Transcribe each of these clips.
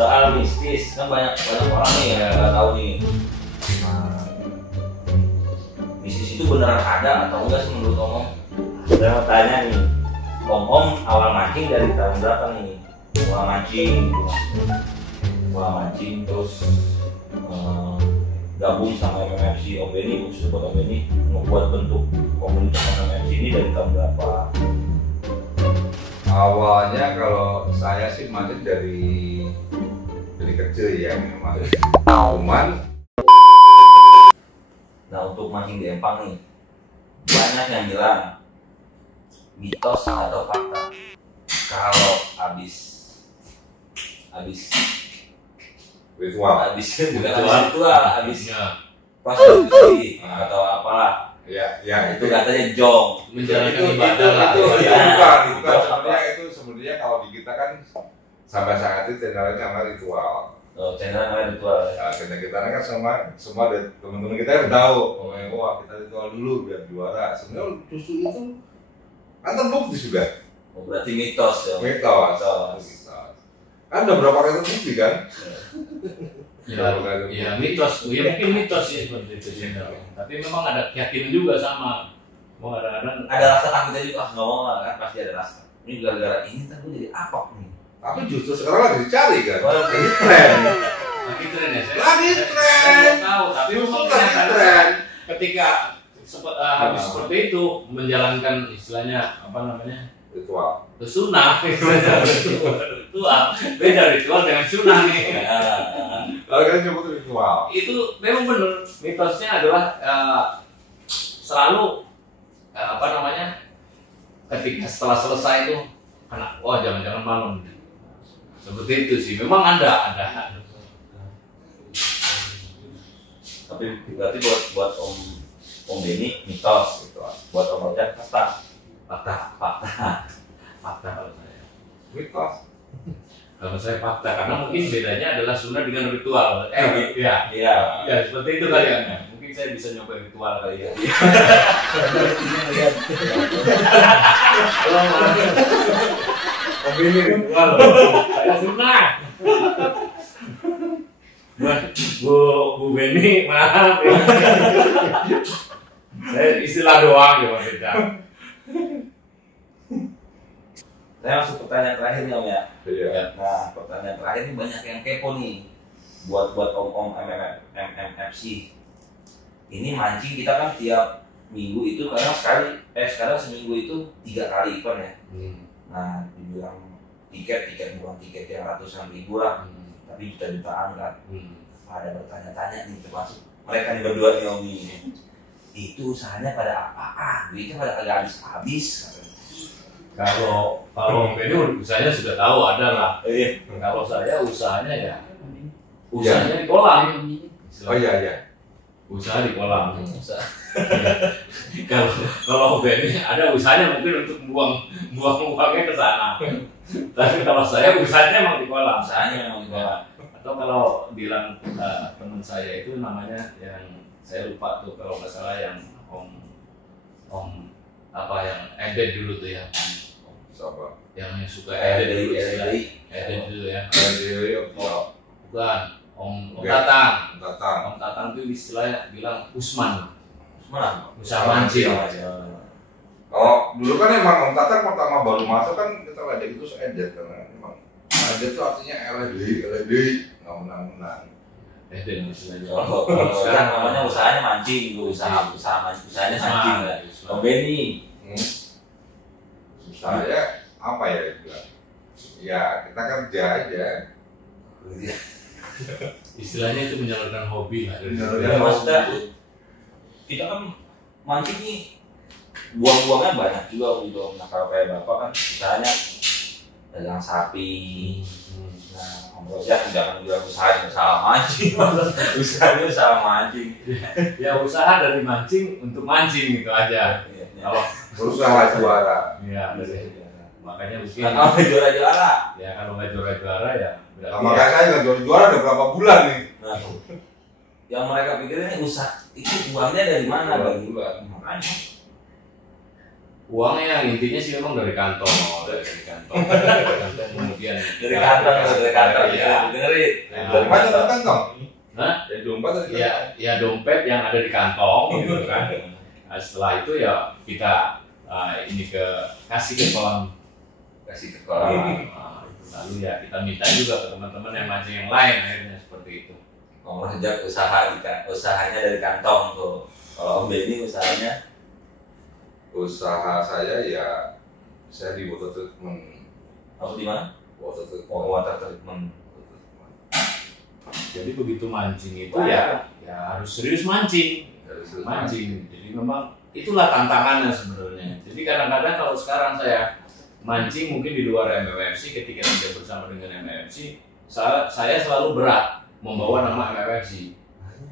soal mistis kan banyak orang nih yang nggak tahu nih. Nah, mistis itu beneran ada atau enggak sih menurut Om? Saya mau tanya nih, Om awal mancing dari tahun berapa nih? Awal mancing terus gabung sama MMFC Om Benny, khusus buat Om Benny membuat bentuk komunitas MMFC ini dari tahun berapa? Awalnya kalau saya sih mancing dari kecil ya memang. Cuman nah untuk mancing di Empang nih banyak yang bilang mitos atau fakta kalau habis ritual. habis prostitusi atau apalah Ya itu katanya jong menjalankan itu ibadah bukan sebenarnya kalau di kita kan sampai saat itu channelnya nama ritual. channel namanya ritual. Nah, kita kan semua teman-teman kita yang tahu, wah kita ritual dulu biar juara. Sebenarnya justru itu kan terbukti sudah. Berarti mitos ya. Mitos. Kan udah berapa kali terbukti kan? Ya mitos, ya mungkin mitos ya seperti itu sih. Tapi memang ada keyakinan juga sama. Mau kadang-kadang Ada rasa takutnya juga, nggak mau lah kan pasti ada rasa. Ini gara-gara ini ntar gue jadi apa nih? Tapi justru sekarang lagi dicari kan. Lagi tren. lagi tren ya. Lagi tren. Saya tahu, tapi Justru memang lagi ternyata tren. ketika habis seperti itu menjalankan istilahnya apa namanya? Ritual. Sunnah, ritual beda ritual dengan sunnah nih. Kalau kita nyebut ritual. Itu memang benar, mitosnya adalah selalu apa namanya, ketika setelah selesai itu kena, wah jangan-jangan malam seperti itu sih, memang ada. Tapi berarti buat Om Benny mitos gitu. Buat Om Ojek fakta kalau saya. Mitos. Kalau saya fakta, karena mungkin bedanya adalah sunnah dengan ritual. Iya. Ya seperti itu kali ya. Mungkin saya bisa nyoba ritual kali ya. Om Benny Ritual, saya sunnah. Bu Benny, maaf ya. Saya istilah doang ya beda. Saya masuk pertanyaan terakhir nih Om ya. Iya. Nah pertanyaan terakhir ini banyak yang kepo nih. Buat Om MMFC. Ini mancing kita kan tiap minggu itu sekarang seminggu itu 3 kali event ya. Nah dibilang tiket bukan tiket yang ratusan ribu lah, tapi juta-jutaan kan. Ada bertanya-tanya nih termasuk mereka nih berdua nih Om ini. Itu usahanya pada apaan? Duitnya pada agak habis. Kalau Om Benny usahanya sudah tahu ada lah. Iya. Kalau saya usahanya usahanya di kolam. Oh iya. Usaha di kolam. Kalau Om Benny ada usahanya mungkin untuk buang uangnya ke sana. Tapi kalau saya usahanya memang di kolam. Atau kalau bilang teman saya itu namanya yang saya lupa tuh kalau nggak salah yang Om apa yang Eden dulu tuh ya. Siapa? Yang suka Eden dulu ya. Bukan Om Tatang. Om Tatang itu istilahnya bilang Usman. Usaha mancing. Kalau dulu kan emang Om Tatang pertama baru masuk kan kita ada itu Edet karena emang Edet itu artinya LD nggak menang. Eden istilahnya. Kalau sekarang namanya usahanya mancing, usahanya mancing lah. Om Benny. Saya apa ya bilang? Ya kita kerja aja. Istilahnya itu menyalurkan hobi lah. Ya maksudnya kita kan mancing nih buang-buangnya banyak juga gitu. Nah kalau kayak bapak kan usahanya dagang sapi. Nah Om Ojek jangan bilang usaha mancing. Usahanya usaha mancing. Ya usaha dari mancing untuk mancing gitu aja. Kalau Berusaha juara. iya, makanya mungkin kalau juara-juara. ya kalau nggak juara ya Nah, makanya saya nggak juara udah berapa bulan nih. Nah, yang mereka pikirin ini usaha itu uangnya dari mana bagi bulan. makanya Uangnya intinya sih memang dari kantong, kemudian dari kantong ya, dengerin. Dari mana dari kantong? Hah? Dari dompet atau dari kantong? Ya dompet yang ada di kantong gitu kan. Nah, setelah itu ya kita kasih ke kolam. Lalu ya kita minta juga ke teman-teman yang mancing yang lain akhirnya seperti itu. Om Rojak usahanya dari kantong tuh. Kalau Om Benny usahanya? Usaha saya ya saya di water treatment. Kamu di mana? Water treatment. Water treatment. Jadi begitu mancing itu ya harus serius mancing. Jadi memang itulah tantangannya sebenarnya. Jadi kadang-kadang kalau sekarang saya mancing mungkin di luar MMFC, ketika saya bersama dengan MMFC, saya selalu berat membawa nama MMFC.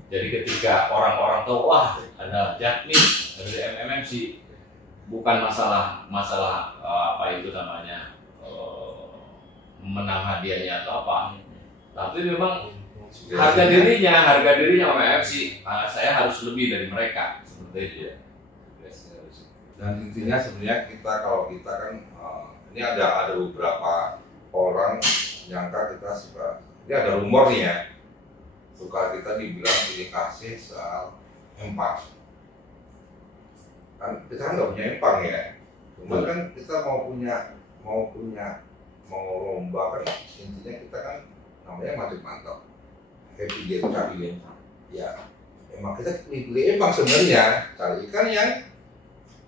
Jadi ketika orang-orang tahu wah ada Jakmis dari MMFC, bukan masalah apa itu namanya menang hadiahnya atau apa, tapi memang harga dirinya MMFC, saya harus lebih dari mereka seperti itu ya. Dan intinya sebenarnya kalau kita kan ini ada beberapa orang nyangka kita suka, ini ada rumor nih ya, suka kita dibilang pilih kasih soal empang. Kan kita kan nggak punya empang ya, cuma kan kita mau lomba kan, intinya kita kan namanya mantap mantap happy game ya, emang kita pilih empang sebenarnya, cari ikan yang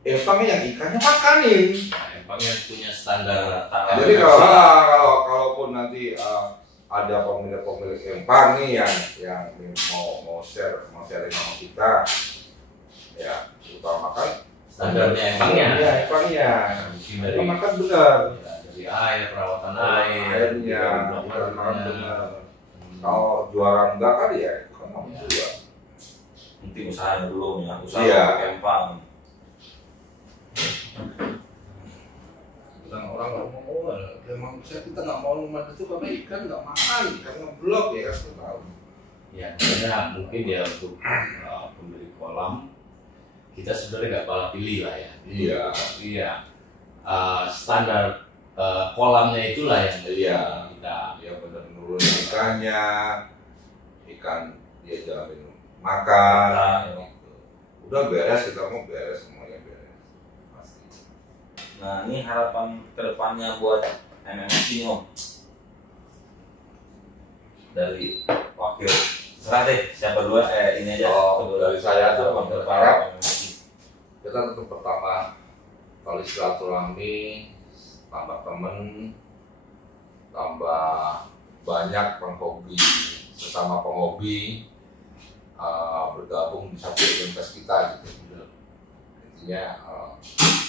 empangnya yang ikannya makanin. Empangnya punya standar. Jadi kalaupun nanti ada pemilik empang nih yang mau sharing sama kita, ya utamakan standarnya empangnya. Ya empangnya. Dari makan benar. Dari air, perawatan airnya, makan benar. Kalau juara enggak kan ya itu kan mau juga. Nanti usahanya dulu ya, usaha empang. Orang ngomong, memang kita nggak mau rumah itu karena ikan nggak makan, ikan ngeblok ya kan tahu. Ya, karena mungkin ya untuk pemilik kolam kita sebenarnya nggak kalah pilih lah ya. Iya. Tapi ya standar kolamnya itulah yang kita benar nurunin ikannya, ikan dia jamin makan, udah beres kita mau beres semuanya beres pasti. Nah ini harapan kedepannya buat MMFC Om dari wakil, serah deh siapa dua ini aja. Dari saya tuh berharap kita tetap pertama kali silaturahmi, tambah temen, tambah banyak penghobi, sesama penghobi bergabung di satu identitas kita gitu. Intinya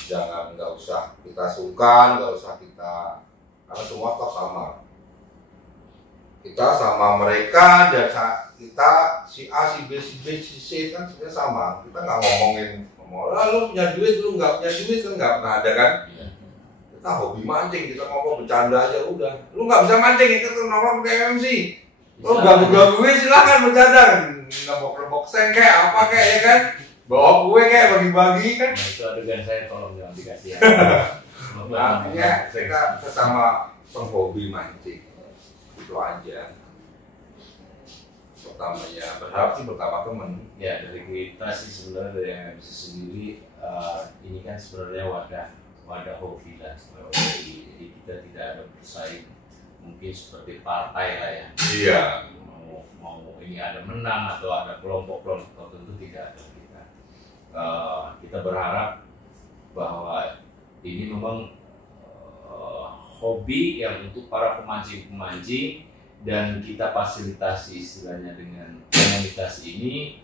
jangan, nggak usah kita sungkan, nggak usah kita, karena semua toh sama. Kita sama mereka dan kita si A, si B, si B, si C kan sebenarnya sama. Kita nggak ngomongin lu punya duit, lu nggak punya duit kan nggak pernah ada kan. Kita hobi mancing, kita ngomong bercanda aja udah. Lu nggak bisa mancing, kita nongkrong kayak MC. Lu ganggu-gangguin silakan bercanda, nembok-nembok seng kayak apa kayak ya kan. Bawa kue kayak bagi-bagi kan. Nah, itu adegan saya tolong jangan dikasih ya. Artinya kita sesama penghobi mancing. Itu aja. Pertamanya berharap sih pertama temen. Ya dari kita sih sebenarnya dari MMFC sendiri ini kan sebenarnya wadah hobi lah. Jadi kita tidak ada bersaing mungkin seperti partai lah ya. Iya. Mau ini ada menang atau ada kelompok-kelompok tertentu tidak ada kita. Kita berharap bahwa ini memang hobi yang untuk para pemancing-pemancing dan kita fasilitasi istilahnya dengan komunitas ini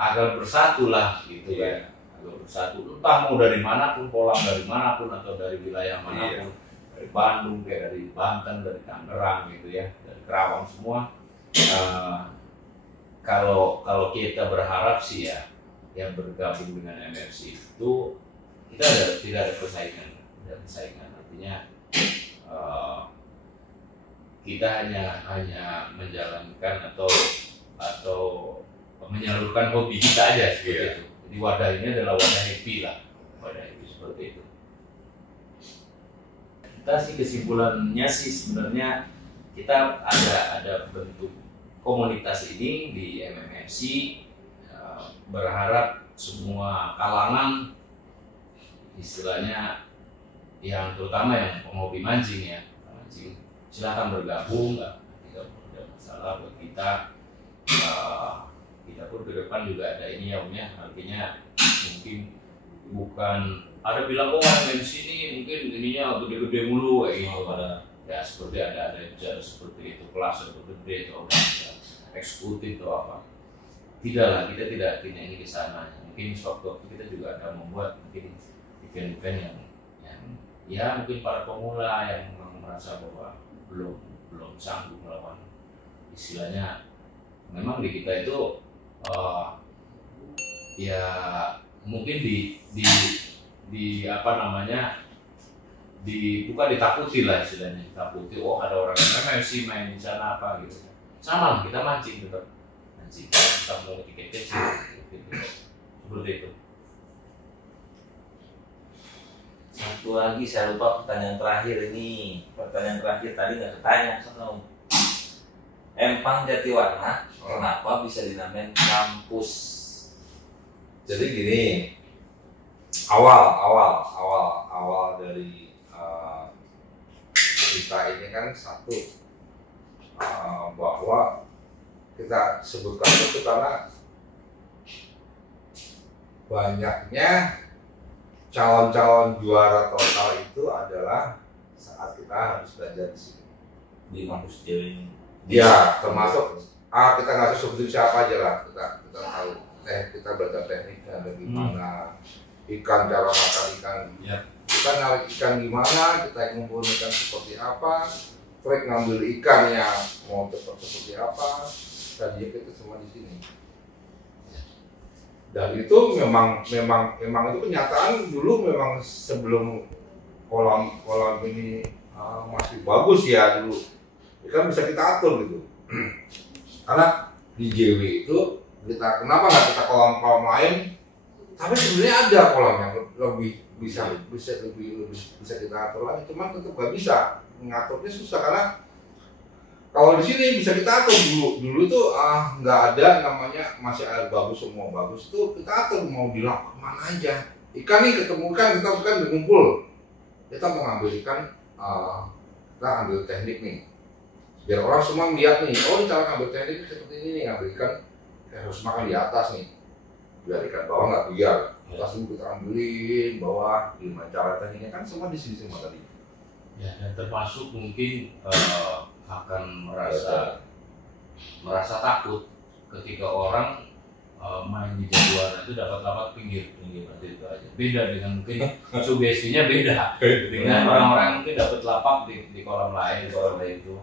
agar bersatu lah gitu ya, agar bersatu entah mau dari manapun, kolam dari manapun atau dari wilayah manapun, dari Bandung, kayak dari Banten, dari Tangerang gitu ya, dari Kerawang semua. Kalau kita berharap sih ya yang bergabung dengan MFC itu kita tidak ada persaingan, artinya kita hanya menjalankan atau menyalurkan hobi kita aja seperti itu. Jadi wadah ini adalah wadah happy lah, wadah happy seperti seperti itu. Kita sih kesimpulannya sih sebenarnya kita ada bentuk komunitas ini di MMFC, berharap semua kalangan istilahnya yang terutama yang penghobi mancing ya, mancing silakan bergabung, tidak ada masalah buat kita. Kita pun ke depan juga ada ini ya Om ya, artinya mungkin bukan ada bilang main di sini mungkin ininya gede-gede mulu kayak gitu, ya seperti ada bicara seperti itu, kelas gede atau eksekutif atau apa. Tidak lah, kita tidak ini ke sana. Mungkin suatu waktu kita juga akan membuat mungkin event-event yang ya mungkin para pemula yang memang merasa bahwa belum sanggup melakukan, istilahnya memang di kita itu ya mungkin di apa namanya, bukan ditakuti lah istilahnya, ditakuti ada orang yang MC main di sana apa gitu. Sama lah, kita mancing tetap mancing, kita mau tiket kecil gitu. Seperti itu. Satu lagi saya lupa pertanyaan terakhir ini. Pertanyaan terakhir tadi nggak ketanya sama Empang Jatiwarna, kenapa bisa dinamain kampus? Jadi gini, awal dari kita ini kan satu, bahwa kita sebutkan itu karena banyaknya calon-calon juara total itu adalah saat kita harus belajar di sini Di kampus Jawa ini. ya, termasuk kita nggak usah sebutin siapa aja lah, kita tahu kita belajar tekniknya ada gimana, ikan, cara makan ikan, kita narik ikan gimana, kita ngumpulin ikan seperti apa, trik ngambil ikannya mau cepat seperti apa, tadi kita semua di sini. Dan itu memang itu kenyataan dulu, memang sebelum kolam ini masih bagus ya dulu, kan bisa kita atur gitu. Karena di JW itu kita kenapa nggak kita kolam lain, tapi sebenarnya ada kolam yang lebih bisa kita atur lagi, cuman tetap nggak bisa ngaturnya, susah karena kalau di sini bisa kita atur. Dulu tuh nggak ada namanya masih air bagus, semua bagus tuh kita atur mau dilap mana aja. Ikan nih ketemu ikan, kita bukan berkumpul, kita mau ngambil ikan, kita ambil teknik nih biar orang semua melihat nih, oh cara ngambil teknik seperti ini nih, ngambil ikan harus makan di atas nih, biar ikan bawah nggak biar atas dulu kita ambilin bawah, gimana cara tekniknya kan semua di sini semua tadi. Ya, dan termasuk mungkin akan merasa takut ketika orang main di Jatiwarna itu dapat pinggir itu aja. Beda dengan mungkin sugestinya beda dengan orang-orang mungkin dapat lapak di kolam lain itu.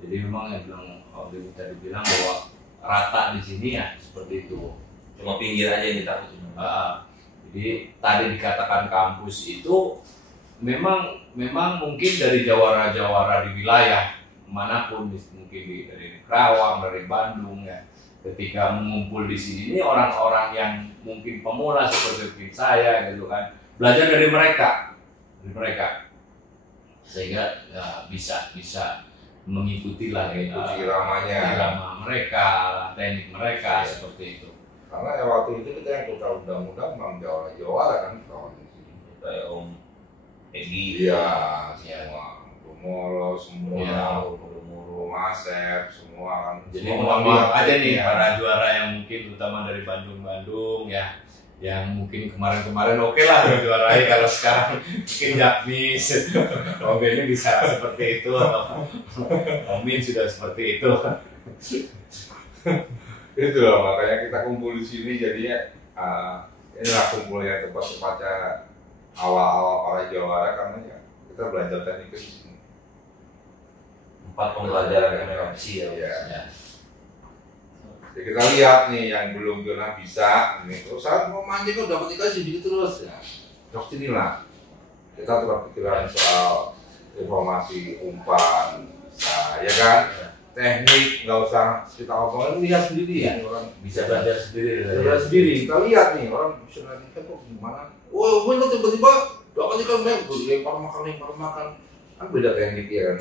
Jadi memang yang bilang tadi bilang bahwa rata di sini ya seperti itu. Cuma pinggir aja yang ditakutin. Jadi tadi dikatakan kampus itu memang mungkin dari jawara-jawara di wilayah manapun, mungkin dari Kerawang, dari Bandung ya, ketika mengumpul di sini ini orang-orang yang mungkin pemula seperti saya gitu kan, belajar dari mereka sehingga ya, bisa mengikuti lah irama mereka, teknik mereka seperti itu. Karena ya waktu itu kita yang kita undang-undang memang jawara kan kawan di sini, kayak Om Egi, semua Rumoro, semua Rumoro, Masep, semua kan. Jadi mohon maaf aja nih para juara yang mungkin terutama dari Bandung ya, yang mungkin kemarin oke lah menjuarai, kalau sekarang mungkin Jakmis, Om ini bisa seperti itu atau Omin sudah seperti itu. Itu loh, makanya kita kumpul di sini jadinya inilah kumpulnya tempat-tempatnya awal-awal para jawara, karena ya kita belajar teknik di sini. 4 pembelajaran MMFC ya. Jadi kita lihat nih yang belum pernah bisa, nih terus saat mau mancing kok dapat ikan sedikit terus ya. Terus inilah kita tetap pikiran soal informasi umpan, ya kan? teknik, nggak usah kita omongin, lihat sendiri ya. Orang bisa belajar sendiri. belajar sendiri. Kita lihat nih orang bisa nanti kok gimana. Wah, gue tiba-tiba dapat ikan lempar makan, kan beda teknik ya kan.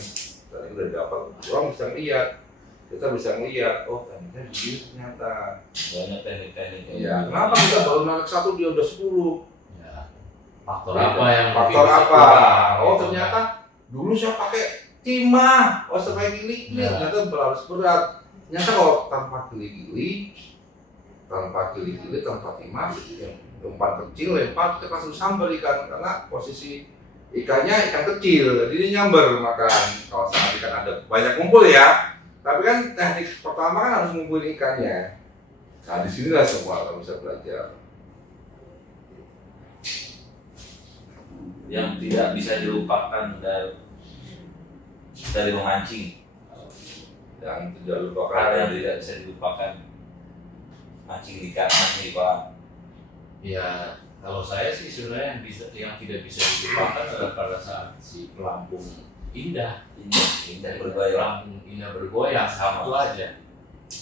Tadi udah dapat, orang bisa lihat, kita bisa ngeliat, oh tekniknya begini ternyata. Banyak teknik-teknik. Iya. Kenapa kita baru narik 1 dia udah 10? Ya. Faktor apa yang? Faktor apa? Oh ternyata dulu saya pakai timah, supaya gili-gili, ternyata harus berat. Ternyata kalau tanpa gili-gili, tanpa timah, yang umpan kecil lempar kita langsung sambar ikan karena posisi ikannya ikan kecil, jadi dia nyamber makan. Kalau saat ikan ada banyak kumpul ya, tapi kan teknik pertama kan harus ngumpulin ikannya. Nah disinilah semua kita bisa belajar. Yang tidak bisa dilupakan dari memancing, Yang tidak lupakan hal yang tidak bisa dilupakan mancing di kolam. Ya, kalau saya sih sebenarnya yang tidak bisa dilupakan adalah pada saat si pelampung indah Bergoyang. pelampung indah bergoyang, Sama. itu aja.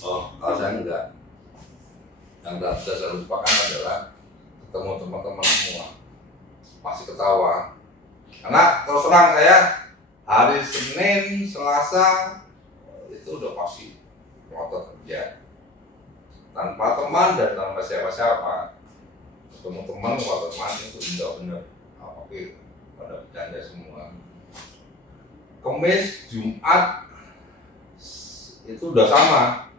Oh, kalau saya enggak. Yang tidak bisa saya lupakan adalah ketemu teman-teman semua, pasti ketawa. Karena terus terang saya hari Senin, Selasa itu udah pasti ngotot kerja. Tanpa teman dan tanpa siapa-siapa. Ketemu teman waktu mancing itu benar-benar oke, pada bercanda semua. Kamis, Jumat itu udah sama.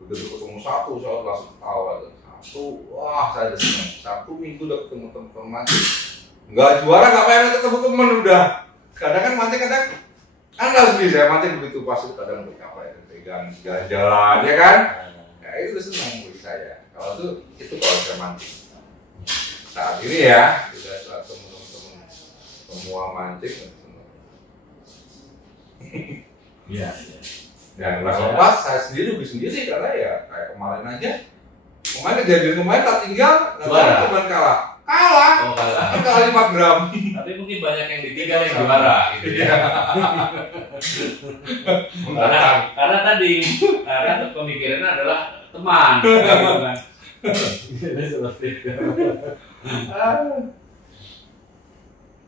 Begitu ketemu satu, saya langsung ketawa. Satu, wah saya udah senang. Satu minggu udah ketemu teman mancing. Nggak juara, nggak pengen ketemu teman udah. Kadang kan mancing kan harus bisa saya mancing begitu pasti kadang apa ya, pegang jalan ya kan. Ya itu udah senang bagi saya. Kalau itu kalau saya mancing. Saat ini ya, sudah saat teman-teman semua mancing. Iya. Dan pas saya sendiri karena ya kayak kemarin aja. Kejadian kemarin tak tinggal, cuma kalah. Oh, kalah. Kalah 5 gram. Tapi mungkin banyak yang ditinggal yang juara gitu ya. karena tadi pemikirannya adalah teman gitu kan. Seperti itu. Nah,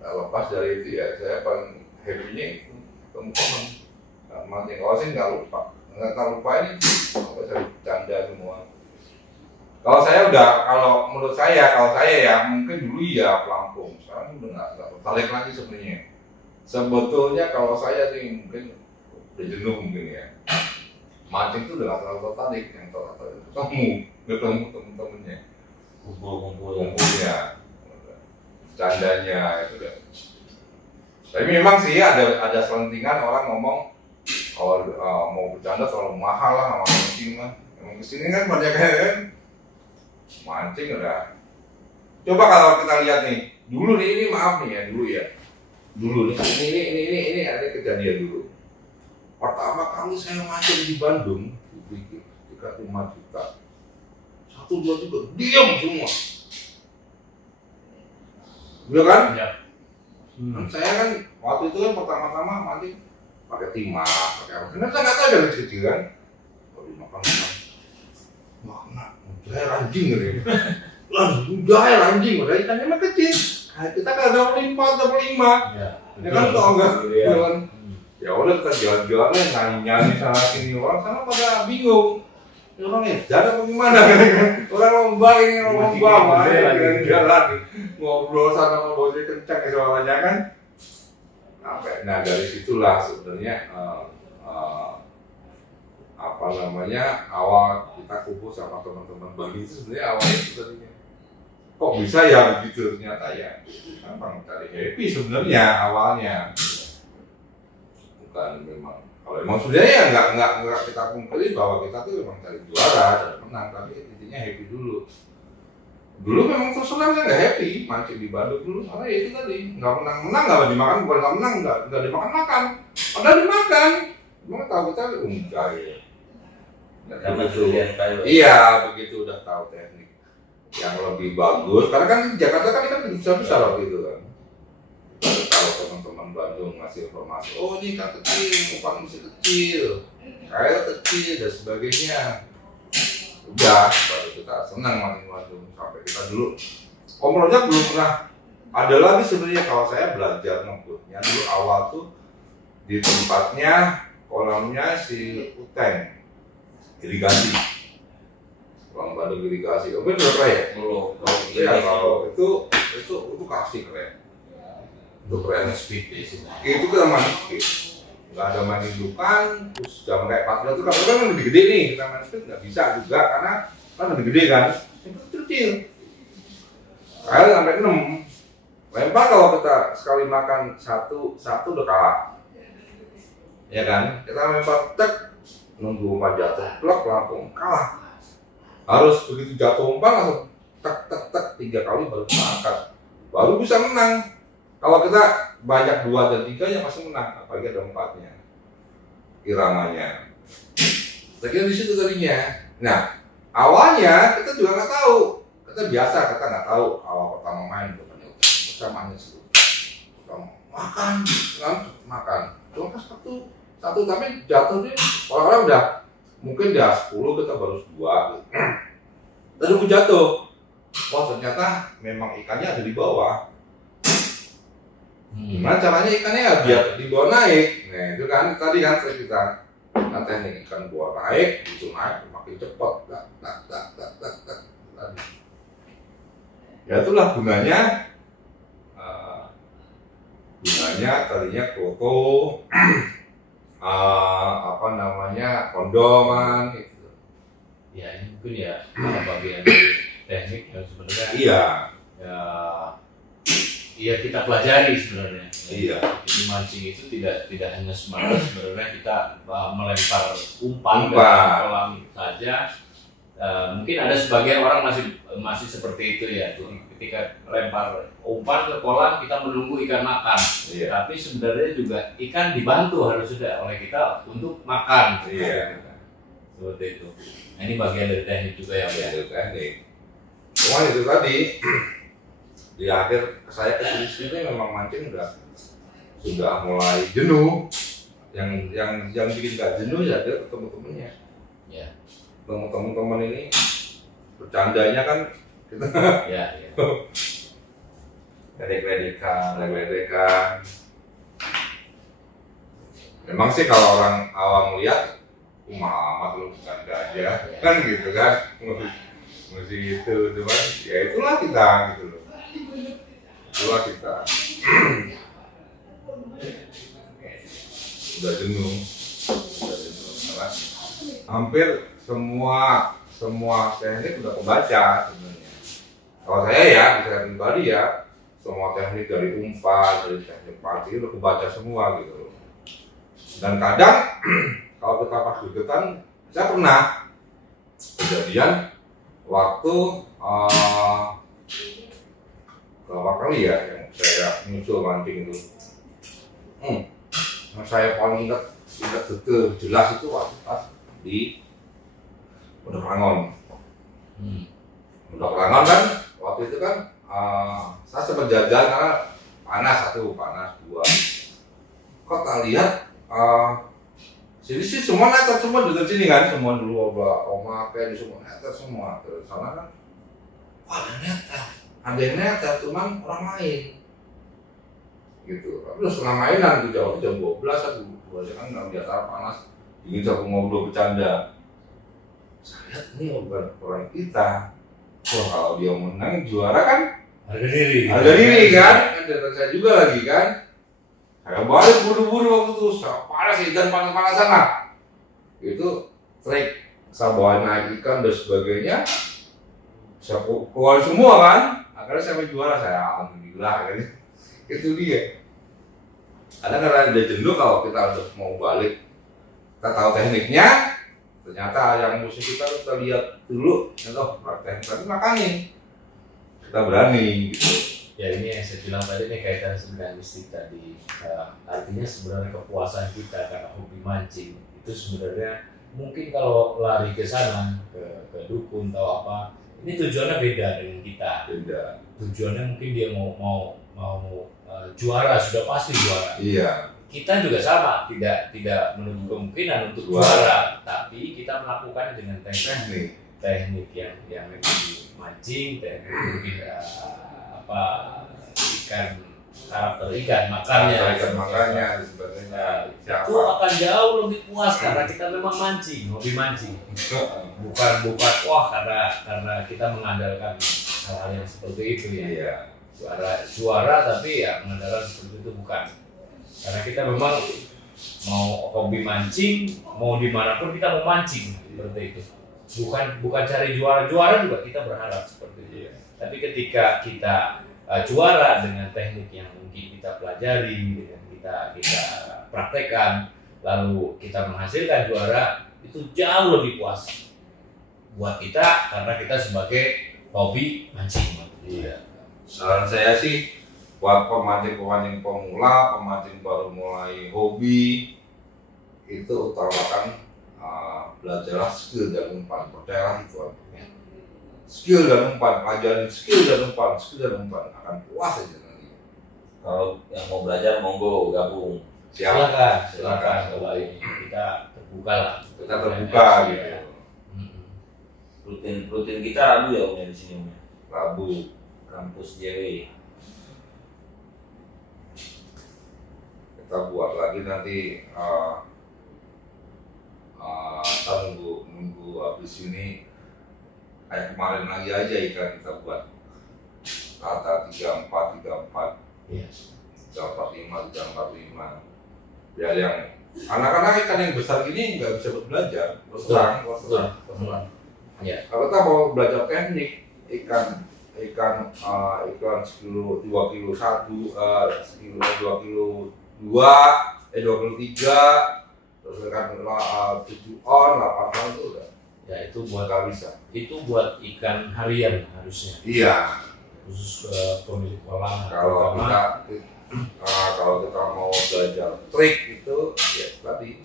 lepas dari itu ya, saya paling happy-nya itu teman-teman. Mancing kalau sih nggak lupa ini, apa saya bercanda semua. Kalau saya menurut saya ya mungkin dulu ya pelampung, sekarang udah nggak tertarik lagi sebenarnya. Sebetulnya kalau saya sih mungkin udah jenuh mungkin ya. Mancing itu udah nggak terlalu tertarik, yang tertarik ketemu temen-temennya, kumpulnya, candanya itu udah. Tapi memang sih ada selentingan orang ngomong kalau mau bercanda terlalu mahal lah sama mancing mah. Emang kesini kan banyak kan mancing udah. Coba kalau kita lihat nih, dulu nih ini maaf nih ya dulu nih ini ada kejadian dulu. Pertama kali saya mancing di Bandung, di 3-5 juta, 1-2 juga diam semua, iya kan? Ya. Kan saya kan waktu itu kan pertama-tama mancing pakai timah, pakai apa? Karena saya nggak tahu dari kecil kan, kalau dimakan udah anjing gitu. Udah anjing, udah ikannya mah kecil. Kita kan ada 5. Ya kan tau nggak? Ya. Ya udah kita jalan-jalan nyanyi sana sini, orang sana pada bingung. Ini orang edan apa gimana? Orang lomba jalan ngobrol sana sama bosnya kencang soalnya kan. Nah dari situlah sebenarnya awal kita kumpul sama teman-teman Bali itu sebenarnya awalnya sebenarnya kok bisa ya begitu, ternyata ya memang cari happy sebenarnya awalnya, bukan memang kalau memang sebenarnya ya nggak kita kumpulin bahwa kita tuh memang cari juara dan menang, tapi intinya happy dulu memang terus terang saya nggak happy mancing di Bandung dulu karena ya itu tadi nggak menang nggak dimakan, bukan nggak menang nggak dimakan padahal dimakan, memang tahu kita enggak ya. Iya begitu udah tahu teknik yang lebih bagus karena kan di Jakarta kan besar waktu itu kan. Kalau teman-teman Bandung ngasih informasi, oh ini ikan kecil, umpan masih kecil, air kecil dan sebagainya. Udah, baru kita senang mancing sampai kita dulu. Kompronya belum pernah ada lagi sebenarnya. Kalau saya belajar ngebutnya dulu awal tuh di tempatnya kolamnya si Uteng irigasi, kolam Bandung irigasi. Oke, udah pernah ya? Belum. Ya kalau itu kasih keren. Itu keren. Speed di sini. Itu kita main speed, nggak ada main indukan. Terus jam kayak 14 itu kalau kan gede-gede nih, kita main speed nggak bisa juga karena kan gede-gede kan. Itu kecil. Air sampai 6. Lempar kalau kita sekali makan satu udah kalah. Ya kan? Kita lempar tek, nunggu umpan jatuh, plek langsung kalah. Harus begitu jatuh umpan langsung tek 3 kali baru diangkat, baru bisa menang. Kalau kita banyak 2 dan 3 ya masih menang, apalagi ada 4-nya iramanya. Saya kira di situ tadinya. Nah, awalnya kita juga nggak tahu, kita biasa, kita nggak tahu awal pertama main bukannya bersamanya seru, makan, cuma pas satu tapi jatuhnya orang-orang udah mungkin dia 10, kita baru 2 gitu. Lalu jatuh, wah ternyata memang ikannya ada di bawah. Gimana caranya ikannya ya biar dibawa naik? Nah itu kan tadi kan kita teknik ikan buat naik, itu naik makin cepat, ya itulah gunanya tadinya foto, kondoman gitu. Ya ini mungkin ya bagian dari teknik yang sebenarnya. Iya. Ya kita pelajari sebenarnya. Iya. Jadi mancing itu tidak hanya semata sebenarnya kita melempar umpan ke kolam saja. Mungkin ada sebagian orang masih seperti itu ya. Jadi ketika lempar umpan ke kolam kita menunggu ikan makan. Iya. Tapi sebenarnya juga ikan dibantu harus sudah oleh kita untuk makan. Iya. Seperti itu. Nah, ini bagian dari teknik juga ya. Itu teknik. Cuma itu tadi. Di akhir saya kesini memang mancing sudah mulai jenuh. Yang bikin gak jenuh ya ada teman-temannya. Ya. Teman-teman ini bercandanya kan kita ya. ledek-ledekan. Memang sih kalau orang awam lihat amat lu bercanda aja kan gitu kan. Mesti itu cuman ya itulah kita gitu loh. Itulah kita udah jenuh karena hampir semua teknik udah kebaca sebenarnya. Kalau saya ya, bisa pribadi ya, semua teknik dari umpan, dari teknik parkir udah kebaca semua gitu loh. Dan kadang kalau kita pas gegetan, saya pernah kejadian waktu berapa kali ya yang saya muncul mancing itu. Yang saya paling ingat betul jelas itu waktu pas di Pondok Rangon. Pondok Rangon kan waktu itu kan saya sempat jajan karena panas 2. Kok tak lihat sini sih semua neter semua dari sini kan, semua dulu omaken semua neter semua. Terus sana kan wah ada yang neter cuman orang main gitu. Terus setengah mainan itu jam 12 kan nggak biasa panas ingin saya ngobrol bercanda. Saya lihat ini orang kita. Wah kalau dia menang juara kan harga diri kan dan saya juga lagi kan. Saya balik buru-buru waktu itu panas dan panas-panasan lah. Itu trik saya bawa naik ikan dan sebagainya. Saya keluar semua kan. Akhirnya saya juara, saya alhamdulillah kan. Itu dia. Kadang karena ada jenuh kalau kita udah mau balik, kita tahu tekniknya, ternyata yang musuh kita lihat dulu, teknik tadi makanin, kita berani gitu. Ya ini yang saya bilang tadi nih kaitan dengan mistik tadi. Artinya sebenarnya kepuasan kita karena hobi mancing itu sebenarnya mungkin kalau lari ke sana ke dukun atau apa, ini tujuannya beda dengan kita. Tujuannya mungkin dia mau juara, sudah pasti juara. Iya. kita juga sama, tidak menutup kemungkinan untuk juara, tapi kita melakukannya dengan teknik yang lebih mancing, teknik mungkin ikan, karakter ikan makannya dan sebagainya. Itu akan jauh lebih puas karena kita memang mancing, hobi mancing. Bukan wah karena kita mengandalkan hal-hal yang seperti itu ya. Iya. Juara tapi ya mengandalkan seperti itu bukan. Karena kita memang mau hobi mancing, mau dimanapun kita mau mancing seperti itu. Bukan cari juara juga kita berharap seperti itu. Tapi ketika kita juara dengan teknik yang mungkin kita pelajari, dengan kita praktekkan, lalu kita menghasilkan juara, itu jauh lebih puas buat kita karena kita sebagai hobi mancing. Iya. Saran saya sih buat pemancing pemula, pemancing baru mulai hobi, itu utamakan belajarlah skill dan umpan. Percayalah itu skill dan umpan, pelajarin skill dan umpan akan puas aja nanti. Kalau yang mau belajar monggo gabung. Silakan. Kalau ini kita terbuka lah. Kita terbuka gitu. Rutin kita Rabu ya Om di sini Om. Rabu Kampus JW. Kita buat lagi nanti nunggu habis ini kayak kemarin lagi aja ikan kita buat rata 34 Iya. 345 biar yang anak-anak ikan yang besar gini nggak bisa belajar berserang. Ya. Kalau kita mau belajar teknik ikan sekilo 2 kilo 1 sekilo 2 kilo 2 kilo 3 terus ikan 7 on 8 on itu udah Ya itu buat nggak bisa. Itu buat ikan harian harusnya. Iya. Khusus ke pemilik kolam. Kalau kita mau belajar trik itu ya tadi.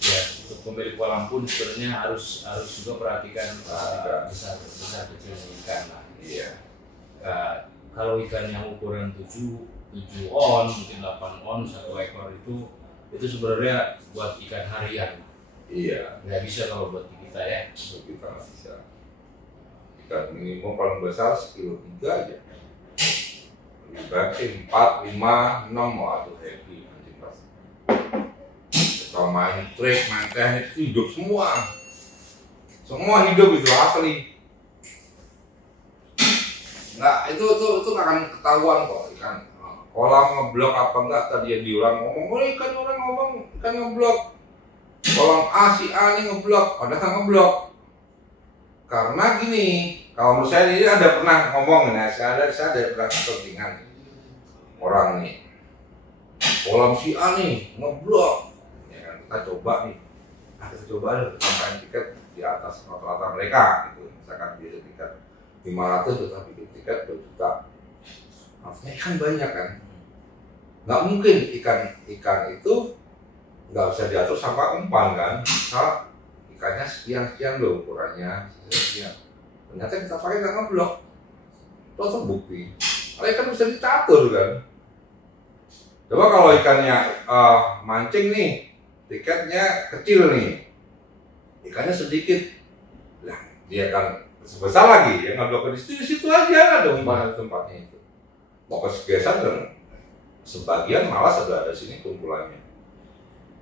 Ya, untuk pemilik kolam pun sebenarnya harus juga perhatikan besar kecilnya ikan lah. Iya. Kalau ikan yang ukuran 7 on, mungkin 8 on, 1 ekor itu sebenarnya buat ikan harian. Iya. Nggak bisa kalau buat kita ya. Kita nggak bisa. Ikan minimum paling besar sekilo 3 aja. Lebih baik sih 4, 5, 6 mau atur happy nanti pas. Kita main trik, main teknik itu hidup semua. Semua hidup itu asli. Nggak, itu akan ketahuan kok ikan kolam ngeblok apa enggak tadi yang diulang ngomong ikan ngeblok kolam A si A ini ngeblok padahal ngeblok karena gini kalau menurut saya ini ada pernah ngomong ya saya ada pernah kepentingan orang nih kolam si A nih ngeblok ya kan kita coba tambahin tiket di atas rata-rata mereka gitu misalkan biasa tiket 500 kita bikin tiket 2 juta maksudnya ikan banyak kan nggak mungkin ikan itu nggak bisa diatur sama umpan kan misal ikannya sekian loh ukurannya sekian ternyata kita pakai nggak ngeblok itu terbukti kalau ikan bisa diatur kan coba kalau ikannya mancing nih tiketnya kecil nih ikannya sedikit lah dia kan sebesar lagi ya ngeblok di situ aja ada umpan tempatnya itu mau kegeser dan sebagian malah sudah ada sini kumpulannya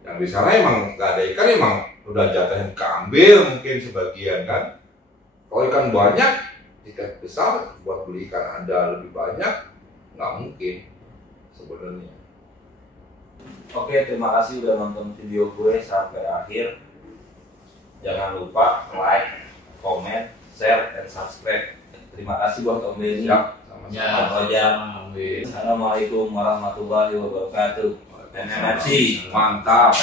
yang di sana emang nggak ada ikan emang udah jatuhnya keambil mungkin sebagian kan kalau ikan banyak tiket besar buat beli ikan Anda lebih banyak nggak mungkin sebenarnya. Oke, terima kasih udah nonton video gue sampai akhir. Jangan lupa like, comment, share, dan subscribe. Terima kasih buat Om Benny. Ya, Assalamualaikum warahmatullahi wabarakatuh. MMFC Mantap.